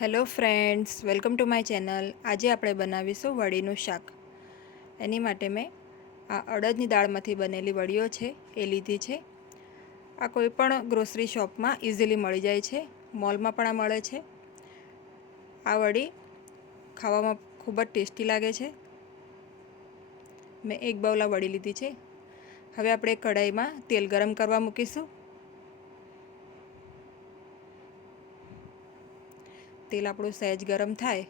Hello friends, welcome to my channel. આજે આપણે બનાવીશું વડીનું શાક. એની માટે મેં આ અડદની દાળમાંથી બનેલી વડીઓ છે એ લીધી છે. આ કોઈ પણ ગ્રોસરી શોપમાં ઇઝીલી મળી જાય છે, મોલમાં પણ આ મળે છે. આ વડી ખાવામાં ખૂબ જ ટેસ્ટી લાગે છે. મેં એક બાઉલ આ વડી લીધી છે. હવે આપણે કઢાઈમાં તેલ ગરમ કરવા મૂકીશું. તેલ આપણું સહેજ ગરમ થાય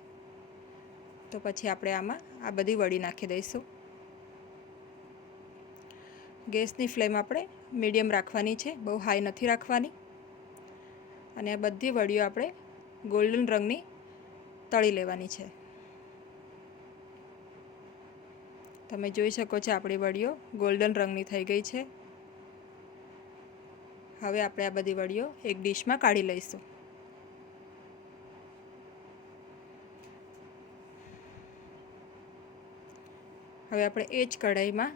તો પછી આપણે આમાં આ બધી વડી નાખી દઈશું. ગેસની ફ્લેમ આપણે મીડિયમ રાખવાની છે, બહુ હાઈ નથી રાખવાની. અને આ બધી વડીઓ આપણે ગોલ્ડન રંગની તળી લેવાની છે. તમે જોઈ શકો છો આપણી વડીઓ ગોલ્ડન રંગની થઈ ગઈ છે. હવે આપણે આ બધી વડીઓ એક ડીશમાં કાઢી લઈશું. હવે આપણે એ જ કઢાઈમાં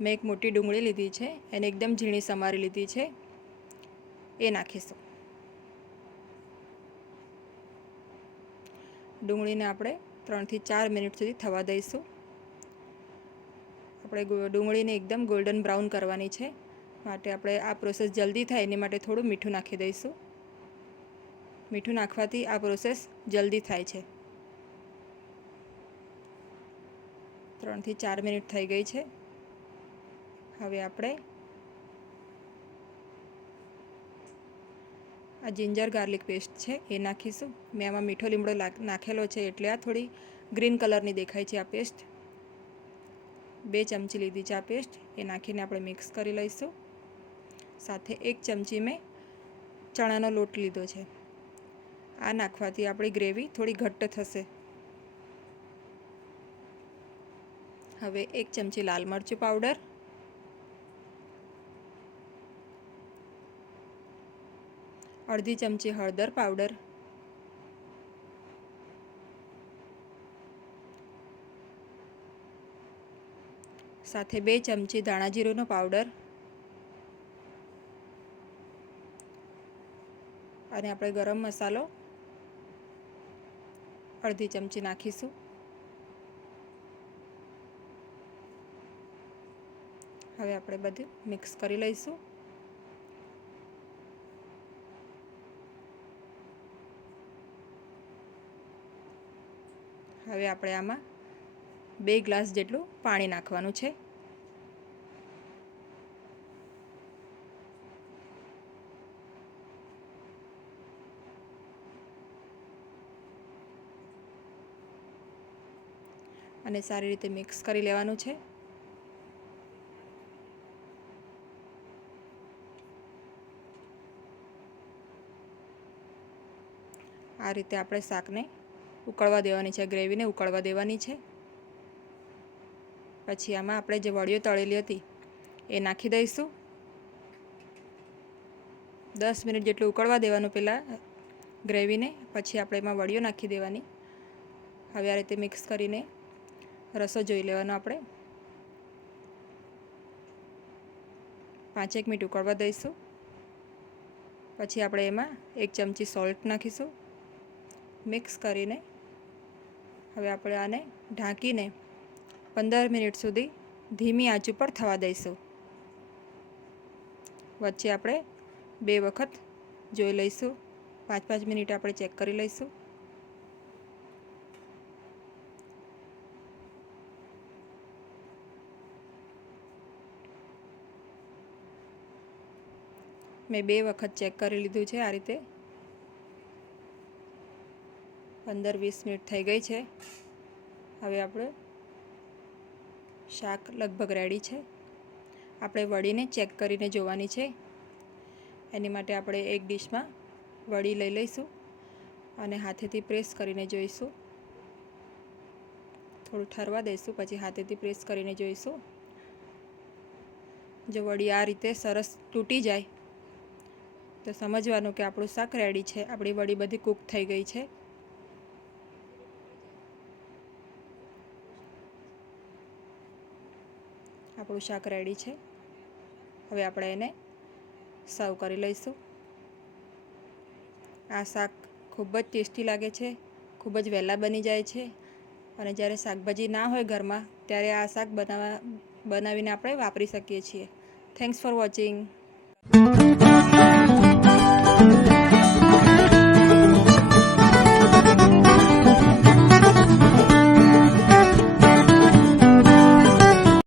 મેં એક મોટી ડુંગળી લીધી છે, એને એકદમ ઝીણી સમારી લીધી છે, એ નાખીશું. ડુંગળીને આપણે 3 થી 4 મિનિટ સુધી થવા દઈશું. આપણે ડુંગળીને એકદમ ગોલ્ડન બ્રાઉન કરવાની છે, માટે આપણે આ પ્રોસેસ જલ્દી થાય એની માટે થોડું મીઠું નાખી દઈશું. મીઠું નાખવાથી આ પ્રોસેસ જલ્દી થાય છે. 3 થી 4 મિનિટ થઈ ગઈ છે. હવે આપણે આ જિંજર ગાર્લિક પેસ્ટ છે એ નાખીશું. મેં આમાં મીઠો લીમડો નાખેલો છે એટલે આ થોડી ગ્રીન કલરની દેખાય છે. આ પેસ્ટ 2 ચમચી લીધી છે. આ પેસ્ટ એ નાખીને આપણે મિક્સ કરી લઈશું. સાથે 1 ચમચી મેં ચણાનો લોટ લીધો છે. આ નાખવાથી આપણી ગ્રેવી થોડી ઘટ્ટ થશે. હવે 1 ચમચી લાલ મરચું પાવડર, અડધી ચમચી હળદર પાવડર, સાથે 2 ચમચી ધાણા જીરુંનો પાવડર અને આપણે ગરમ મસાલો અડધી ચમચી નાખીશું. હવે આપણે બધું મિક્સ કરી લઈશું. હવે આપણે આમાં 2 ગ્લાસ જેટલું પાણી નાખવાનું છે. અને સારી રીતે મિક્સ કરી લેવાનું છે. આ રીતે આપણે શાકને ઉકળવા દેવાની છે, ગ્રેવીને ઉકળવા દેવાની છે. પછી આમાં આપણે જે વડીઓ તળેલી હતી એ નાખી દઈશું. 10 મિનિટ જેટલું ઉકળવા દેવાનું પહેલાં ગ્રેવીને, પછી આપણે એમાં વડીઓ નાખી દેવાની. હવે આ રીતે મિક્સ કરીને રસો જોઈ લેવાનો. આપણે 5 મિનિટ ઉકળવા દઈશું. પછી આપણે એમાં 1 ચમચી સોલ્ટ નાખીશું. મિક્સ કરીને હવે આપણે આને ઢાંકીને 15 મિનિટ સુધી ધીમી આંચ ઉપર થવા દઈશું. વચ્ચે આપણે 2 વખત જોઈ લઈશું. 5-5 મિનિટ આપણે ચેક કરી લઈશું. મેં 2 વખત ચેક કરી લીધું છે. આ રીતે 15-20 મિનિટ થઈ ગઈ છે. હવે આપણે શાક લગભગ રેડી છે. આપણે વડીને ચેક કરીને જોવાની છે. એની માટે આપણે એક ડીશમાં વડી લઈ લઈશું અને હાથેથી પ્રેસ કરીને જોઈશું. થોડું ઠરવા દઈશું, પછી હાથેથી પ્રેસ કરીને જોઈશું. જો વડી આ રીતે સરસ તૂટી જાય તો સમજવાનું કે આપણું શાક રેડી છે. આપણી વડી બધી કૂક થઈ ગઈ છે. આપણું શાક રેડી છે. હવે આપણે એને સર્વ કરી લઈશું. આ શાક ખૂબ જ ટેસ્ટી લાગે છે, ખૂબ જ વહેલા બની જાય છે અને જ્યારે શાકભાજી ના હોય ઘરમાં ત્યારે આ શાક બનાવીને આપણે વાપરી શકીએ છીએ. Thanks for watching.